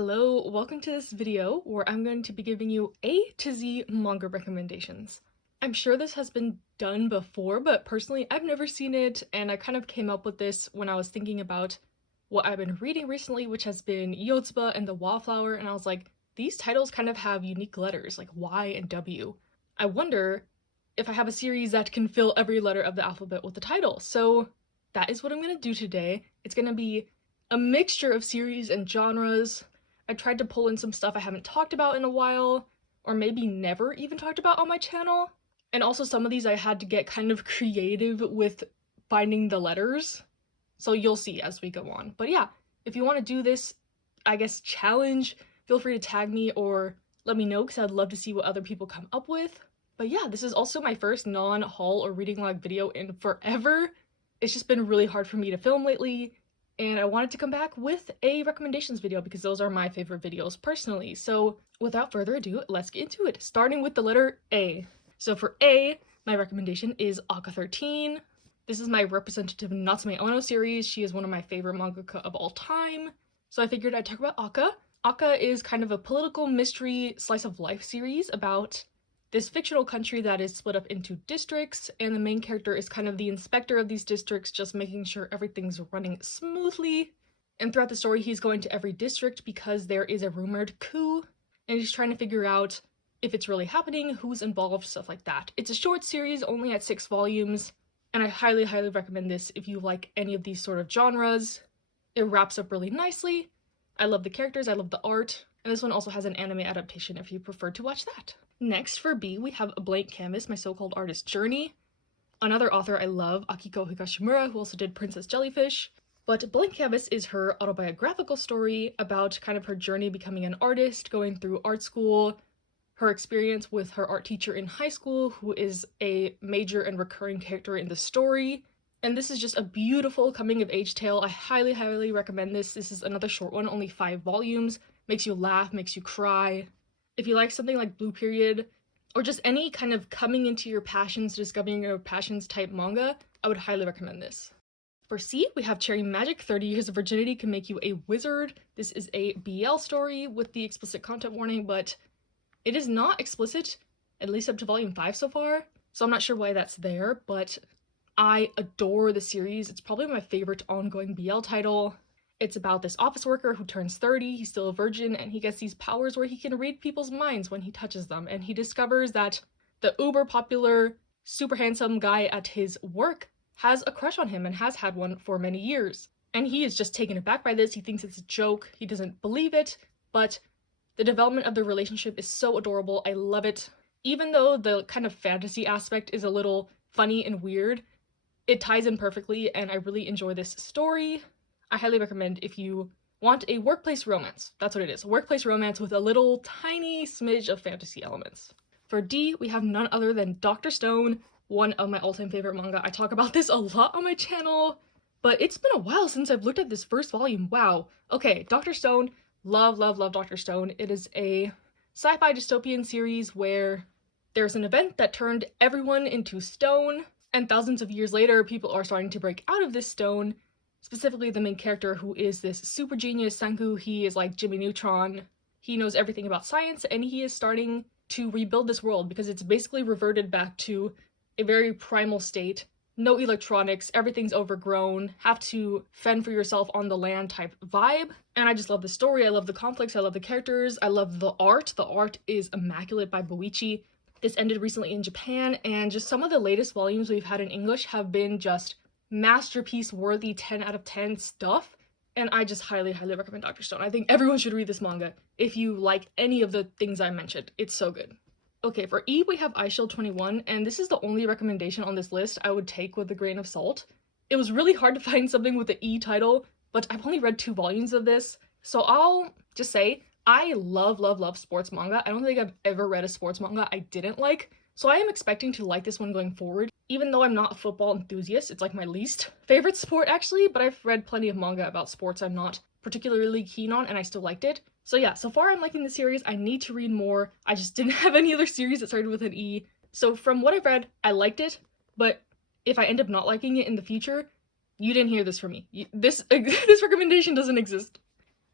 Hello, welcome to this video where I'm going to be giving you A to Z manga recommendations. I'm sure this has been done before, but personally I've never seen it, and I kind of came up with this when I was thinking about what I've been reading recently, which has been Yotsuba and the Wallflower, and I was like, these titles kind of have unique letters like Y and W. I wonder if I have a series that can fill every letter of the alphabet with the title. So that is what I'm going to do today. It's going to be a mixture of series and genres. I tried to pull in some stuff I haven't talked about in a while, or maybe never even talked about on my channel. And also some of these I had to get kind of creative with finding the letters. So you'll see as we go on. But yeah, if you want to do this, I guess, challenge, feel free to tag me or let me know because I'd love to see what other people come up with. But yeah, this is also my first non-haul or reading log video in forever. It's just been really hard for me to film lately, and I wanted to come back with a recommendations video because those are my favorite videos personally. So without further ado, let's get into it, starting with the letter A. So for A, my recommendation is Aka 13. This is my representative Natsume Ono series. She is one of my favorite mangaka of all time. So I figured I'd talk about Aka. Aka is kind of a political mystery slice of life series about this fictional country that is split up into districts, and the main character is kind of the inspector of these districts, just making sure everything's running smoothly. And throughout the story, he's going to every district because there is a rumored coup, and he's trying to figure out if it's really happening, who's involved, stuff like that. It's a short series, only at 6 volumes, and I highly, highly recommend this if you like any of these sort of genres. It wraps up really nicely. I love the characters, I love the art, and this one also has an anime adaptation if you prefer to watch that. Next, for B, we have A Blank Canvas, My So-Called Artist Journey. Another author I love, Akiko Higashimura, who also did Princess Jellyfish. But Blank Canvas is her autobiographical story about kind of her journey becoming an artist, going through art school, her experience with her art teacher in high school, who is a major and recurring character in the story. And this is just a beautiful coming-of-age tale. I highly, highly recommend this. This is another short one, only 5 volumes. Makes you laugh, makes you cry. If you like something like Blue Period, or just any kind of coming into your passions, discovering your passions type manga, I would highly recommend this. For C, we have Cherry Magic, 30 Years of Virginity Can Make You a Wizard. This is a BL story with the explicit content warning, but it is not explicit, at least up to volume 5 so far, so I'm not sure why that's there, but I adore the series. It's probably my favorite ongoing BL title. It's about this office worker who turns 30, he's still a virgin, and he gets these powers where he can read people's minds when he touches them, and he discovers that the uber popular, super handsome guy at his work has a crush on him and has had one for many years. And he is just taken aback by this. He thinks it's a joke, he doesn't believe it, but the development of the relationship is so adorable. I love it. Even though the kind of fantasy aspect is a little funny and weird, it ties in perfectly, and I really enjoy this story. I highly recommend if you want a workplace romance. That's what it is, a workplace romance with a little tiny smidge of fantasy elements. For D, we have none other than Dr. Stone, one of my all-time favorite manga. I talk about this a lot on my channel, but it's been a while since I've looked at this first volume. Wow. Okay, Dr. Stone, love, love, love Dr. Stone. It is a sci-fi dystopian series where there's an event that turned everyone into stone, and thousands of years later, people are starting to break out of this stone. Specifically the main character, who is this super genius Sanku. He is like Jimmy Neutron. He knows everything about science, and he is starting to rebuild this world because it's basically reverted back to a very primal state. No electronics, everything's overgrown, have to fend for yourself on the land type vibe. And I just love the story, I love the conflicts, I love the characters, I love the art. The art is immaculate by Buyee. This ended recently in Japan, and just some of the latest volumes we've had in English have been just masterpiece worthy 10 out of 10 stuff, and I just highly, highly recommend Dr. Stone. I think everyone should read this manga if you like any of the things I mentioned. It's so good. Okay, for E, we have iShield 21, and this is the only recommendation on this list I would take with a grain of salt. It was really hard to find something with the E title, but I've only read 2 volumes of this, so I'll just say I love, love, love sports manga. I don't think I've ever read a sports manga I didn't like, so I am expecting to like this one going forward. Even though I'm not a football enthusiast, it's like my least favorite sport actually, but I've read plenty of manga about sports I'm not particularly keen on, and I still liked it. So yeah, so far I'm liking the series. I need to read more. I just didn't have any other series that started with an E. So from what I've read, I liked it, but if I end up not liking it in the future, you didn't hear this from me. This recommendation doesn't exist.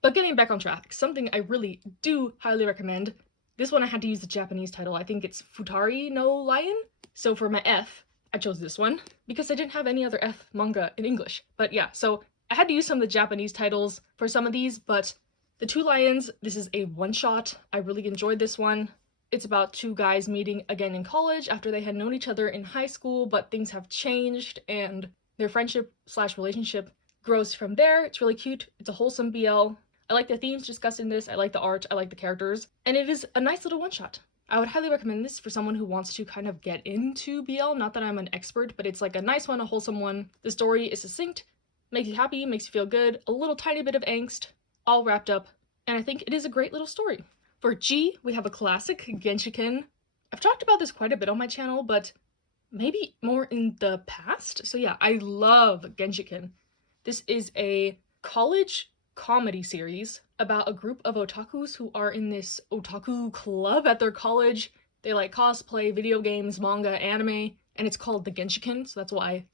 But getting back on track, something I really do highly recommend. This one I had to use the Japanese title. I think it's Futari no Lion. So for my F, I chose this one because I didn't have any other F manga in English. But yeah, so I had to use some of the Japanese titles for some of these, but the Two Lions, this is a one-shot. I really enjoyed this one. It's about two guys meeting again in college after they had known each other in high school, but things have changed and their friendship/relationship grows from there. It's really cute. It's a wholesome BL. I like the themes discussed in this, I like the art, I like the characters, and it is a nice little one-shot. I would highly recommend this for someone who wants to kind of get into BL. Not that I'm an expert, but it's like a nice one, a wholesome one. The story is succinct, makes you happy, makes you feel good, a little tiny bit of angst, all wrapped up, and I think it is a great little story. For G, we have a classic, Genshiken. I've talked about this quite a bit on my channel, but maybe more in the past. So yeah, I love Genshiken. This is a college comedy series about a group of otakus who are in this otaku club at their college. They like cosplay, video games, manga, anime, and it's called the Genshiken, so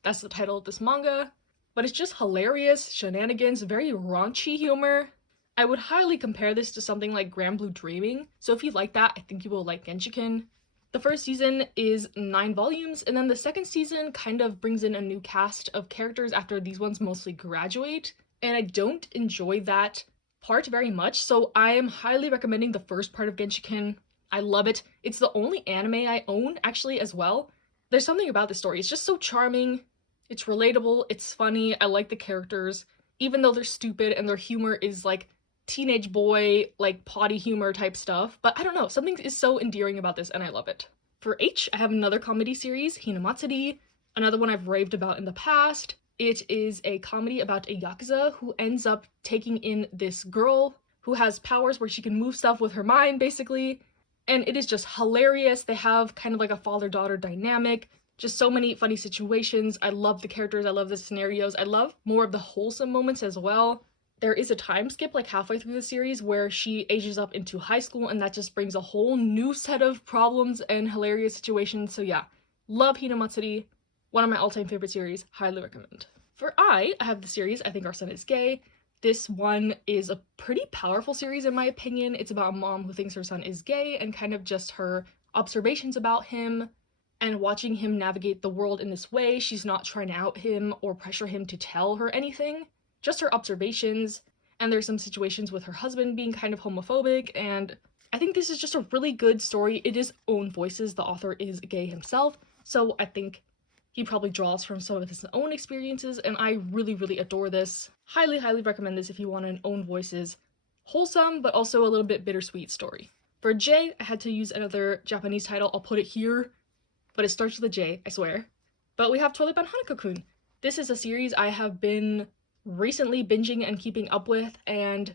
that's the title of this manga. But it's just hilarious, shenanigans, very raunchy humor. I would highly compare this to something like Grand Blue Dreaming, so if you like that, I think you will like Genshiken. The first season is 9 volumes, and then the second season kind of brings in a new cast of characters after these ones mostly graduate, and I don't enjoy that part very much, so I am highly recommending the first part of Genshiken. I love it. It's the only anime I own, actually, as well. There's something about the story. It's just so charming. It's relatable. It's funny. I like the characters, even though they're stupid and their humor is like teenage boy, like potty humor type stuff. But I don't know. Something is so endearing about this, and I love it. For H, I have another comedy series, Hinamatsuri, another one I've raved about in the past. It is a comedy about a yakuza who ends up taking in this girl who has powers where she can move stuff with her mind, basically. And it is just hilarious. They have kind of like a father-daughter dynamic. Just so many funny situations. I love the characters. I love the scenarios. I love more of the wholesome moments as well. There is a time skip like halfway through the series where she ages up into high school, and that just brings a whole new set of problems and hilarious situations. So yeah, love Hinamatsuri. One of my all-time favorite series, highly recommend. For I have the series, I Think Our Son Is Gay. This one is a pretty powerful series in my opinion. It's about a mom who thinks her son is gay and kind of just her observations about him and watching him navigate the world in this way. She's not trying to out him or pressure him to tell her anything, just her observations. And there's some situations with her husband being kind of homophobic, and I think this is just a really good story. It is own voices. The author is gay himself, so I think he probably draws from some of his own experiences, and I really, really adore this. Highly, highly recommend this if you want an own voices, wholesome, but also a little bit bittersweet story. For J, I had to use another Japanese title. I'll put it here, but it starts with a J, I swear. But we have Toiletban Hanako-kun. This is a series I have been recently binging and keeping up with, and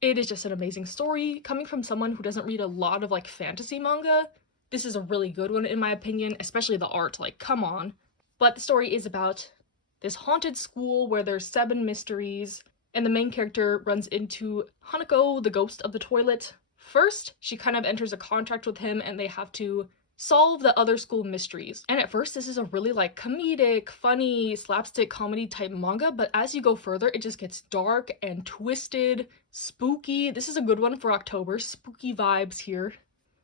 it is just an amazing story. Coming from someone who doesn't read a lot of like fantasy manga, this is a really good one in my opinion, especially the art, like come on. But the story is about this haunted school where there's 7 mysteries, and the main character runs into Hanako, the ghost of the toilet. First, she kind of enters a contract with him and they have to solve the other school mysteries. And at first, this is a really like comedic, funny, slapstick comedy type manga, but as you go further, it just gets dark and twisted, spooky. This is a good one for October, spooky vibes here.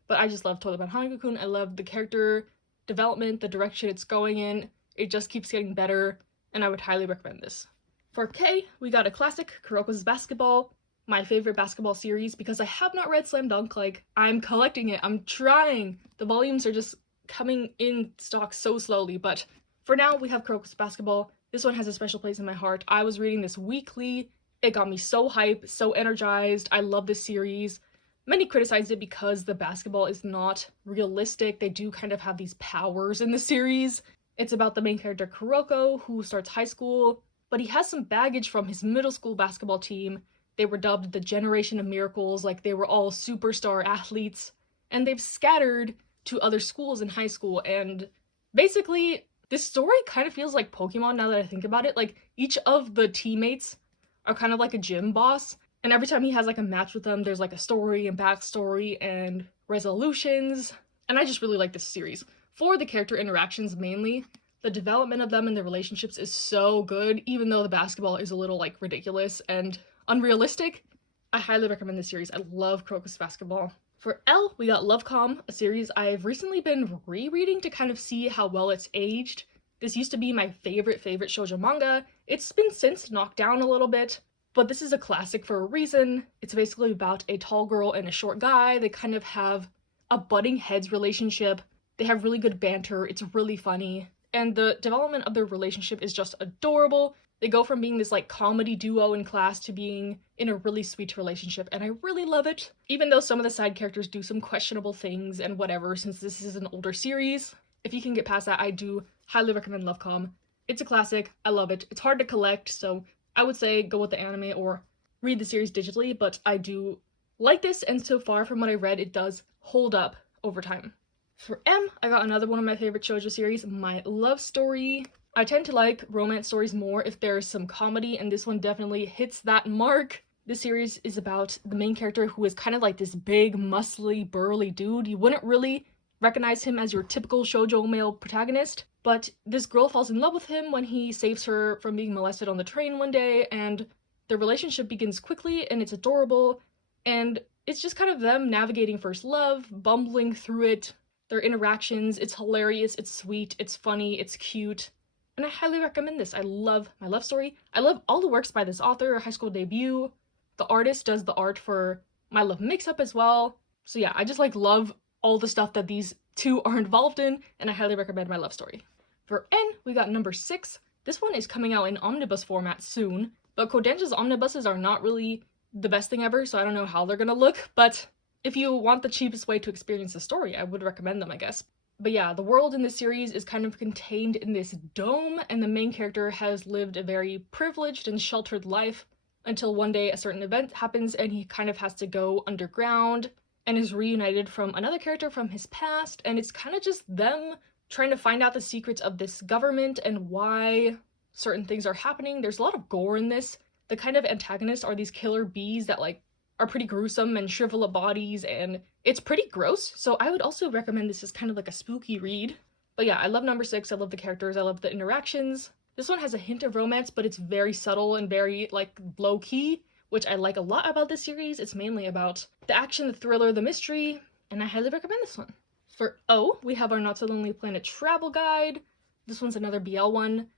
But I just love Toiletban Hanako-kun. I love the character development, the direction it's going in. It just keeps getting better, and I would highly recommend this. For K, we got a classic, Kuroko's Basketball, my favorite basketball series because I have not read Slam Dunk. Like, I'm collecting it, I'm trying. The volumes are just coming in stock so slowly, but for now, we have Kuroko's Basketball. This one has a special place in my heart. I was reading this weekly. It got me so hyped, so energized. I love this series. Many criticized it because the basketball is not realistic. They do kind of have these powers in the series. It's about the main character Kuroko, who starts high school, but he has some baggage from his middle school basketball team. They were dubbed the Generation of Miracles, like they were all superstar athletes, and they've scattered to other schools in high school, and basically, this story kind of feels like Pokemon now that I think about it. Like, each of the teammates are kind of like a gym boss, and every time he has like a match with them, there's like a story and backstory and resolutions, and I just really like this series. For the character interactions mainly, the development of them and their relationships is so good, even though the basketball is a little like ridiculous and unrealistic. I highly recommend this series. I love Crocus Basketball. For L, we got Love Com, a series I've recently been rereading to kind of see how well it's aged. This used to be my favorite shoujo manga. It's been since knocked down a little bit, but this is a classic for a reason. It's basically about a tall girl and a short guy. They kind of have a butting heads relationship. They have really good banter. It's really funny. And the development of their relationship is just adorable. They go from being this like comedy duo in class to being in a really sweet relationship, and I really love it. Even though some of the side characters do some questionable things and whatever, since this is an older series, if you can get past that, I do highly recommend Lovecom. It's a classic. I love it. It's hard to collect, so I would say go with the anime or read the series digitally, but I do like this, and so far from what I read, it does hold up over time. For M, I got another one of my favorite shoujo series, My Love Story. I tend to like romance stories more if there's some comedy, and this one definitely hits that mark. This series is about the main character who is kind of like this big, muscly, burly dude. You wouldn't really recognize him as your typical shoujo male protagonist, but this girl falls in love with him when he saves her from being molested on the train one day, and their relationship begins quickly, and it's adorable, and it's just kind of them navigating first love, bumbling through it, their interactions. It's hilarious, it's sweet, it's funny, it's cute. And I highly recommend this. I love My Love Story. I love all the works by this author, high school debut. The artist does the art for My Love Mix-Up as well. So yeah, I just like love all the stuff that these two are involved in, and I highly recommend My Love Story. For N, we got number 6. This one is coming out in omnibus format soon, but Kodansha's omnibuses are not really the best thing ever, so I don't know how they're gonna look, but if you want the cheapest way to experience the story, I would recommend them, I guess. But yeah, the world in this series is kind of contained in this dome, and the main character has lived a very privileged and sheltered life until one day a certain event happens and he kind of has to go underground and is reunited from another character from his past, and it's kind of just them trying to find out the secrets of this government and why certain things are happening. There's a lot of gore in this. The kind of antagonists are these killer bees that like are pretty gruesome and shrivel up bodies, and it's pretty gross, so I would also recommend this as kind of like a spooky read. But yeah, I love number 6, I love the characters, I love the interactions. This one has a hint of romance, but it's very subtle and very, like, low-key, which I like a lot about this series. It's mainly about the action, the thriller, the mystery, and I highly recommend this one. For O, we have our Not So Lonely Planet travel guide. This one's another BL one,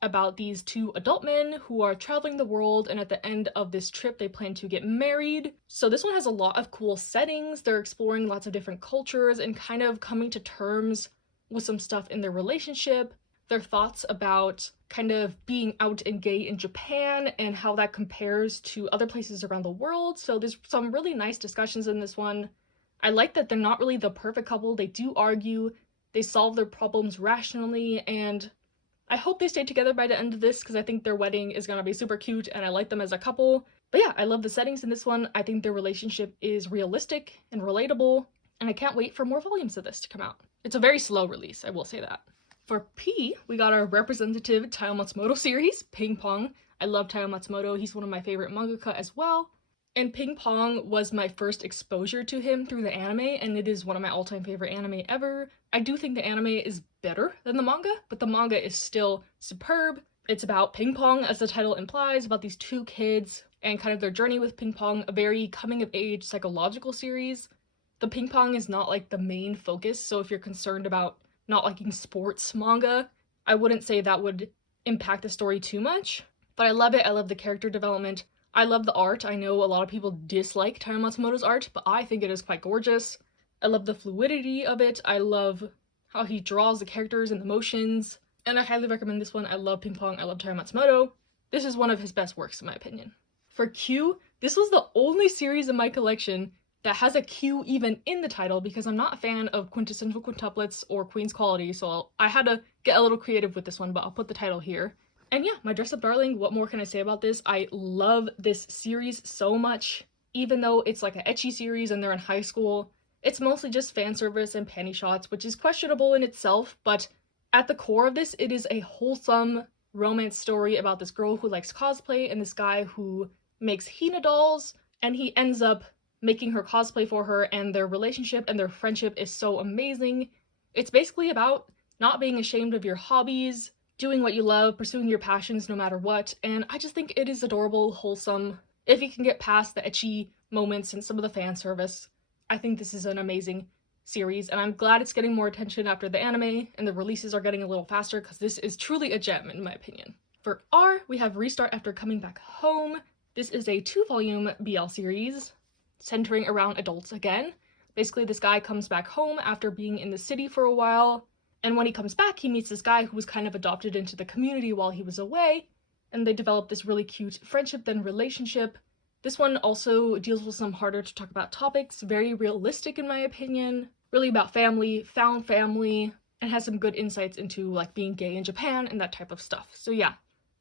about these two adult men who are traveling the world, and at the end of this trip they plan to get married. So this one has a lot of cool settings. They're exploring lots of different cultures and kind of coming to terms with some stuff in their relationship, their thoughts about kind of being out and gay in Japan and how that compares to other places around the world. So there's some really nice discussions in this one. I like that they're not really the perfect couple. They do argue, they solve their problems rationally, and I hope they stay together by the end of this because I think their wedding is gonna be super cute and I like them as a couple. But yeah, I love the settings in this one. I think their relationship is realistic and relatable, and I can't wait for more volumes of this to come out. It's a very slow release, I will say that. For P, we got our representative Taiyo Matsumoto series, Ping Pong. I love Taiyo Matsumoto. He's one of my favorite mangaka as well. And Ping Pong was my first exposure to him through the anime, and it is one of my all-time favorite anime ever. I do think the anime is better than the manga, but the manga is still superb. It's about ping pong, as the title implies, about these two kids and kind of their journey with ping pong, a very coming-of-age psychological series. The ping pong is not like the main focus, so if you're concerned about not liking sports manga, I wouldn't say that would impact the story too much. But I love it. I love the character development. I love the art. I know a lot of people dislike Taiyo Matsumoto's art, but I think it is quite gorgeous. I love the fluidity of it. I love how he draws the characters and the motions, and I highly recommend this one. I love Ping Pong. I love Taiyo Matsumoto. This is one of his best works in my opinion. For Q, this was the only series in my collection that has a Q even in the title because I'm not a fan of quintessential quintuplets or Queen's Quality, so I had to get a little creative with this one, but I'll put the title here. And yeah, my dress-up darling, what more can I say about this? I love this series so much. Even though it's like an ecchi series and they're in high school, it's mostly just fan service and panty shots, which is questionable in itself, but at the core of this, it is a wholesome romance story about this girl who likes cosplay and this guy who makes Hina dolls, and he ends up making her cosplay for her, and their relationship and their friendship is so amazing. It's basically about not being ashamed of your hobbies, doing what you love, pursuing your passions no matter what, and I just think it is adorable, wholesome. if you can get past the ecchi moments and some of the fan service, I think this is an amazing series, and I'm glad it's getting more attention after the anime and the releases are getting a little faster, because this is truly a gem in my opinion. For R, we have Restart After Coming Back Home. This is a 2-volume BL series centering around adults again. Basically, this guy comes back home after being in the city for a while, and when he comes back, he meets this guy who was kind of adopted into the community while he was away, and they develop this really cute friendship then relationship. This one also deals with some harder to talk about topics, very realistic in my opinion, really about family, found family, and has some good insights into like being gay in Japan and that type of stuff. So yeah,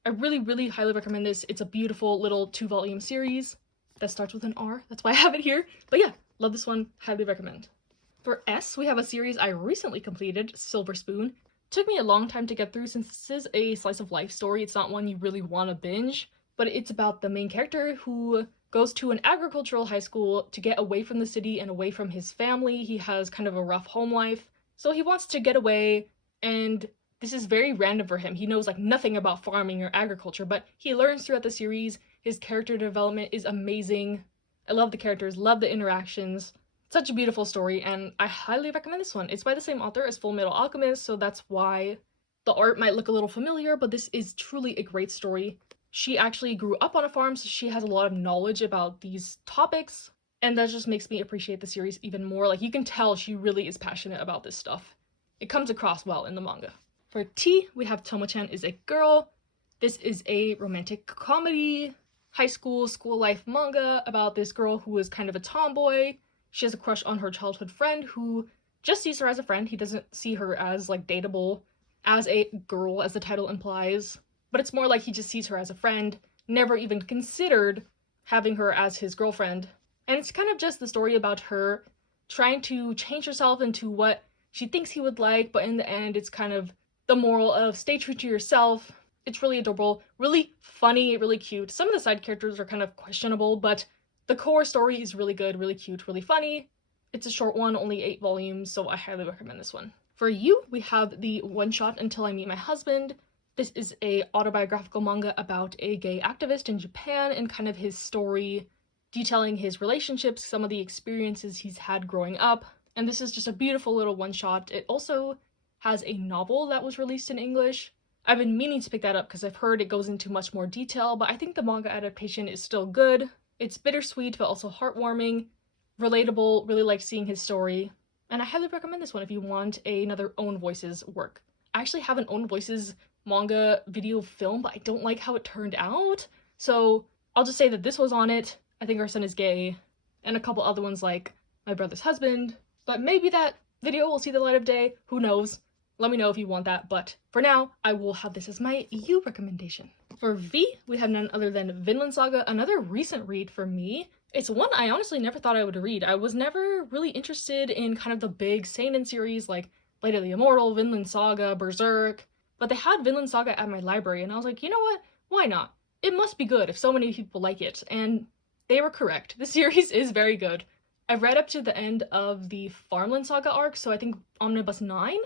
I really, really highly recommend this. It's a beautiful little 2-volume series that starts with an R. That's why I have it here. But yeah, love this one, highly recommend. For S, we have a series I recently completed, Silver Spoon. Took me a long time to get through since this is a slice of life story. It's not one you really want to binge, but it's about the main character who goes to an agricultural high school to get away from the city and away from his family. He has kind of a rough home life, so he wants to get away, and this is very random for him. He knows like nothing about farming or agriculture, but he learns throughout the series. His character development is amazing. I love the characters, love the interactions. Such a beautiful story, and I highly recommend this one. It's by the same author as Full Metal Alchemist, so that's why the art might look a little familiar, but this is truly a great story. She actually grew up on a farm, so she has a lot of knowledge about these topics, and that just makes me appreciate the series even more. Like, you can tell she really is passionate about this stuff. It comes across well in the manga. For T, we have Tomo-chan is a Girl. This is a romantic comedy, high school life manga about this girl who is kind of a tomboy. She has a crush on her childhood friend who just sees her as a friend. He doesn't see her as like dateable, as a girl, as the title implies. But it's more like he just sees her as a friend, never even considered having her as his girlfriend. And it's kind of just the story about her trying to change herself into what she thinks he would like, but in the end it's kind of the moral of stay true to yourself. It's really adorable, really funny, really cute. Some of the side characters are kind of questionable, but the core story is really good, really cute, really funny. It's a short one, only 8 volumes, so I highly recommend this one. For you, we have the one-shot Until I Meet My Husband. This is a autobiographical manga about a gay activist in Japan and kind of his story, detailing his relationships, some of the experiences he's had growing up. And this is just a beautiful little one-shot. It also has a novel that was released in English. I've been meaning to pick that up because I've heard it goes into much more detail, but I think the manga adaptation is still good. It's bittersweet, but also heartwarming, relatable, really like seeing his story, and I highly recommend this one if you want another Own Voices work. I actually have an Own Voices manga video film, but I don't like how it turned out, so I'll just say that this was on it, I Think Our Son Is Gay, and a couple other ones like My Brother's Husband, but maybe that video will see the light of day, who knows. Let me know if you want that, but for now, I will have this as my EU recommendation. For V, we have none other than Vinland Saga, another recent read for me. It's one I honestly never thought I would read. I was never really interested in kind of the big seinen series like Blade of the Immortal, Vinland Saga, Berserk, but they had Vinland Saga at my library, and I was like, you know what? Why not? It must be good if so many people like it, and they were correct. The series is very good. I've read up to the end of the Farmland Saga arc, so I think Omnibus 9,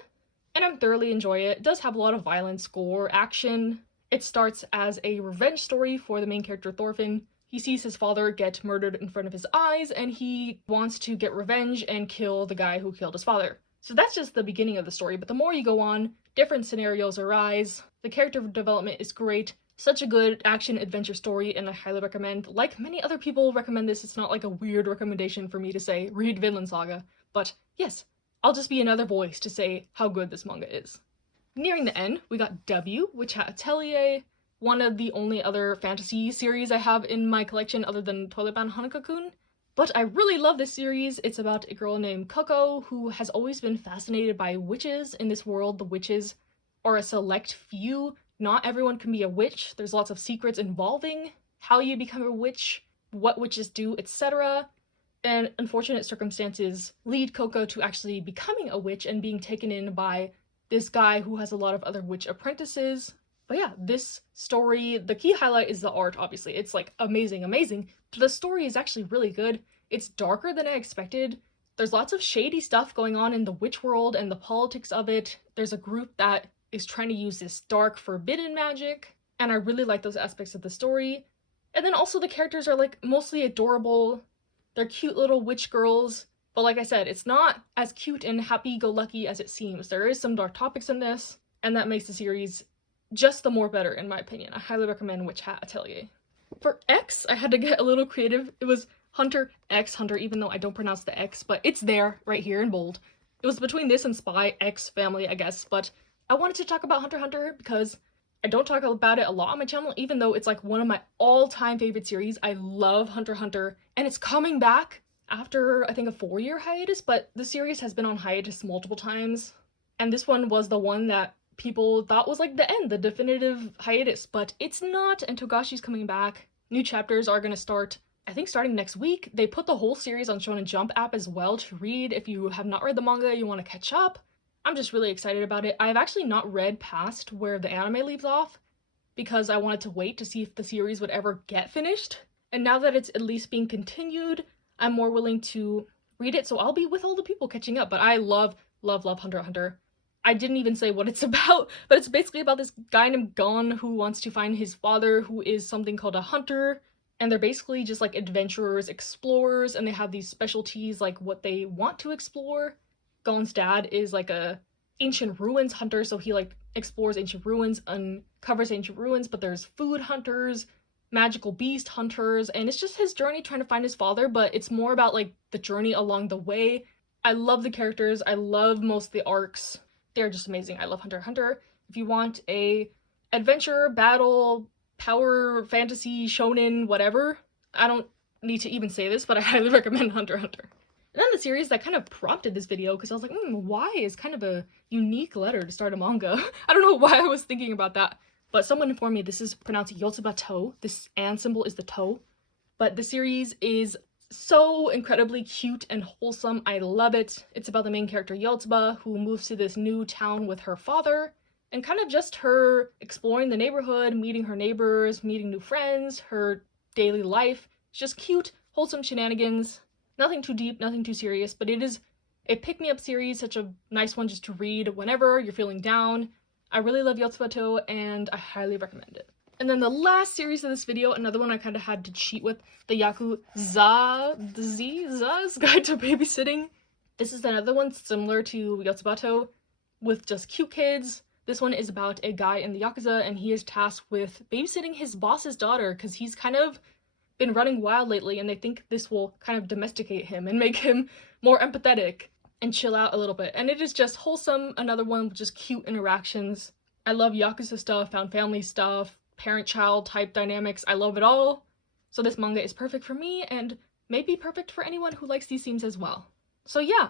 and I'm thoroughly enjoying it. It does have a lot of violence, gore, action. It starts as a revenge story for the main character Thorfinn. He sees his father get murdered in front of his eyes, and he wants to get revenge and kill the guy who killed his father. So that's just the beginning of the story, but the more you go on, different scenarios arise. The character development is great. Such a good action-adventure story, and I highly recommend. Like many other people recommend this, it's not like a weird recommendation for me to say, read Vinland Saga. But yes, I'll just be another voice to say how good this manga is. Nearing the end, we got W, Witch Hat Atelier, one of the only other fantasy series I have in my collection other than Toilet Bound Hanako-kun. But I really love this series. It's about a girl named Coco who has always been fascinated by witches. In this world, the witches are a select few. Not everyone can be a witch. There's lots of secrets involving how you become a witch, what witches do, etc. And unfortunate circumstances lead Coco to actually becoming a witch and being taken in by this guy who has a lot of other witch apprentices. But yeah, this story, the key highlight is the art, obviously. It's like amazing, amazing. But the story is actually really good. It's darker than I expected. There's lots of shady stuff going on in the witch world and the politics of it. There's a group that is trying to use this dark, forbidden magic, and I really like those aspects of the story. And then also the characters are like mostly adorable. They're cute little witch girls. But like I said, it's not as cute and happy-go-lucky as it seems. There is some dark topics in this, and that makes the series just the more better in my opinion. I highly recommend Witch Hat Atelier. For X, I had to get a little creative. It was Hunter X Hunter, even though I don't pronounce the X, but it's there right here in bold. It was between this and Spy X Family, I guess, but I wanted to talk about Hunter x Hunter because I don't talk about it a lot on my channel, even though it's like one of my all-time favorite series. I love Hunter x Hunter, and it's coming back after, I think, a 4-year hiatus, but the series has been on hiatus multiple times, and this one was the one that people thought was like the end, the definitive hiatus, but it's not, and Togashi's coming back. New chapters are gonna start, I think, starting next week. They put the whole series on Shonen Jump app as well to read if you have not read the manga, you want to catch up. I'm just really excited about it. I've actually not read past where the anime leaves off because I wanted to wait to see if the series would ever get finished. And now that it's at least being continued, I'm more willing to read it, so I'll be with all the people catching up. But I love, love, love Hunter x Hunter. I didn't even say what it's about, but it's basically about this guy named Gon who wants to find his father, who is something called a hunter. And they're basically just like adventurers, explorers, and they have these specialties like what they want to explore. Gon's dad is like a ancient ruins hunter, so he like explores ancient ruins, uncovers ancient ruins, but there's food hunters, magical beast hunters, and it's just his journey trying to find his father, but it's more about like the journey along the way. I love the characters, I love most of the arcs. They're just amazing. I love Hunter x Hunter. If you want a adventure, battle, power, fantasy, shonen, whatever, I don't need to even say this, but I highly recommend Hunter x Hunter. And then the series that kind of prompted this video, because I was like, why is kind of a unique letter to start a manga? I don't know why I was thinking about that, but someone informed me this is pronounced Yotsuba toe. This and symbol is the toe. But the series is so incredibly cute and wholesome. I love it. It's about the main character Yotsuba, who moves to this new town with her father, and kind of just her exploring the neighborhood, meeting her neighbors, meeting new friends, her daily life. It's just cute, wholesome shenanigans. Nothing too deep, nothing too serious, but it is a pick-me-up series, such a nice one just to read whenever you're feeling down. I really love Yotsuba, and I highly recommend it. And then the last series of this video, another one I kind of had to cheat with, the Yakuza's Guide to Babysitting. This is another one similar to Yotsuba with just cute kids. This one is about a guy in the Yakuza, and he is tasked with babysitting his boss's daughter because he's kind of been running wild lately, and they think this will kind of domesticate him and make him more empathetic and chill out a little bit. And it is just wholesome, another one with just cute interactions. I love Yakuza stuff, found family stuff, parent-child type dynamics. I love it all. So this manga is perfect for me and may be perfect for anyone who likes these themes as well. So yeah,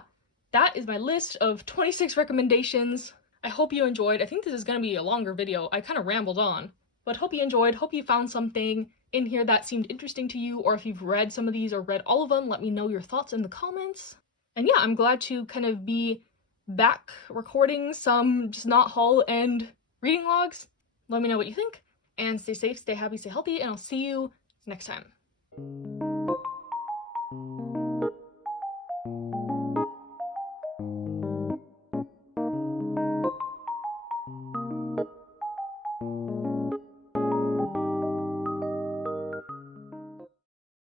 that is my list of 26 recommendations. I hope you enjoyed. I think this is going to be a longer video. I kind of rambled on, but hope you enjoyed. Hope you found something in here that seemed interesting to you, or if you've read some of these or read all of them, let me know your thoughts in the comments. And yeah, I'm glad to kind of be back recording some just not haul and reading logs. Let me know what you think, and stay safe, stay happy, stay healthy, and I'll see you next time.